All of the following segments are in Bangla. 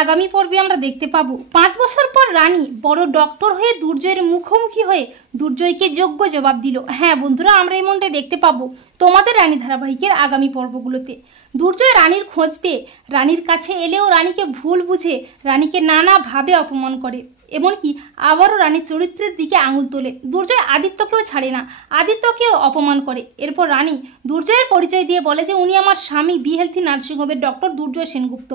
আগামী পর্বে আমরা দেখতে পাবো 5 বছর পর রানী বড় ডক্টর হয়ে দুর্জয়ের মুখোমুখি হয়ে দুর্জয়কে যোগ্য জবাব দিল। হ্যাঁ বন্ধুরা, আমরা এমনটাই দেখতে পাবো তোমাদের রানী ধারাবাহিকের আগামী পর্বগুলোতে। দুর্জয় রানীর খোঁজ পেয়ে রানীর কাছে এলেও রানীকে ভুল বুঝে রানীকে নানাভাবে অপমান করে, এমনকি আবারও রানীর চরিত্রের দিকে আঙুল তোলে। দুর্জয় আদিত্যকেও ছাড়ে না, আদিত্যকেও অপমান করে। এরপর রানী দুর্জয়ের পরিচয় দিয়ে বলে যে উনি আমার স্বামী বি হেলথি নার্সিংহোমের ডক্টর দুর্জয় সেনগুপ্ত।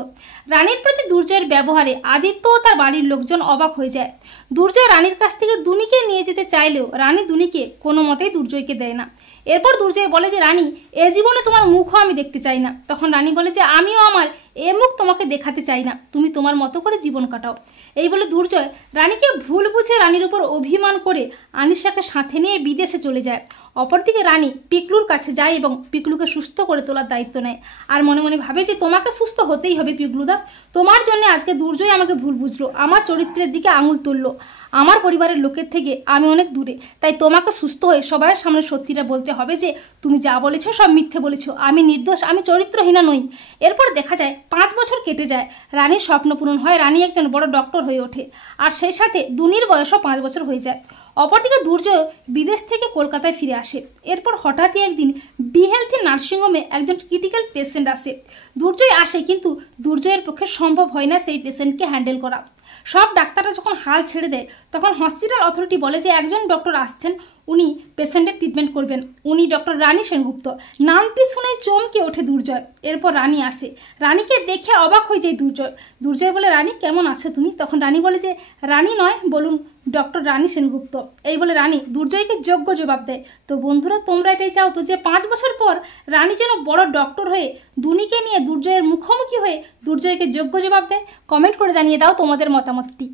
রানীর প্রতি দুর্জয়ের ব্যবহারে আদিত্য ও তার বাড়ির লোকজন অবাক হয়ে যায়। দুর্জয় রানীর কাছ থেকে দুনিকে নিয়ে যেতে চাইলেও রানী দুনিকে কোনো মতেই দুর্জয়কে দেয় না। এরপর দুর্জয় বলে যে রানী, এ জীবনে তোমার মুখও আমি দেখতে চাই না। তখন রানী বলে যে আমিও আমার এ মুখ তোমাকে দেখাতে চাই না, তুমি তোমার মতো করে জীবন কাটাও। এই বলে দুর্জয় রানীকে ভুল বুঝে রানীর উপর অভিমান করে আনিশাকে সাথে নিয়ে বিদেশে চলে যায়। অপরদিকে রানী পিকলুর কাছে যায় এবং পিকলুকে সুস্থ করে তোলার দায়িত্ব নেয়। আর মনে মনে ভাবে যে তোমাকে সুস্থ হতেই হবে পিকলুদা, তোমার জন্য আজকে দুর্জয় আমাকে ভুল বুঝলো, আমার চরিত্রের দিকে আঙুল তুললো, আমার পরিবারের লোকের থেকে আমি অনেক দূরে, তাই তোমাকে সুস্থ হয়ে সবার সামনে সত্যিটা বলতে হবে যে তুমি যা বলেছো সব মিথ্যে বলেছো, আমি নির্দোষ, আমি চরিত্রহীনা নই। এরপর দেখা যায় 5 বছর কেটে যায়, রানীর স্বপ্ন পূরণ হয়, রানী একজন বড় ডক্টর হয়ে ওঠে। আর সেই সাথে দুনির বয়সও 5 বছর হয়ে যায়। অপরদিকে দুর্জয় বিদেশ থেকে কলকাতায় ফিরে আসে। এরপর হঠাৎই একদিন বি হেলথি নার্সিংহোমে একজন ক্রিটিক্যাল পেশেন্ট আসে। দুর্জয় আসে, কিন্তু দুর্জয়ের পক্ষে সম্ভব হয় না সেই পেশেন্টকে হ্যান্ডেল করা। সব ডাক্তাররা যখন হাল ছেড়ে দেয় তখন হসপিটাল অথরিটি বলে যে একজন ডক্টর আসছেন, উনি পেশেন্টের ট্রিটমেন্ট করবেন, উনি ডক্টর রানী সেনগুপ্ত। নামটি শুনে চমকে ওঠে দুর্জয়। এরপর রানী আসে, রানীকে দেখে অবাক হয়ে যায় দুর্জয়। দুর্জয় বলে রানী কেমন আছো তুমি? তখন রানী বলে যে রানী নয়, বলুন ডক্টর রানী সেনগুপ্ত। এই বলে রানী দুর্জয়কে যোগ্য জবাব দেয়। তো বন্ধুরা, তোমরা এটাই চাও তো যে 5 বছর পর রানী যেন বড় ডক্টর হয়ে দুনিকে নিয়ে দুর্জয়ের মুখোমুখি হয়ে দুর্জয়কে যোগ্য জবাব দেয়? কমেন্ট করে জানিয়ে দাও তোমাদের মতামতটি।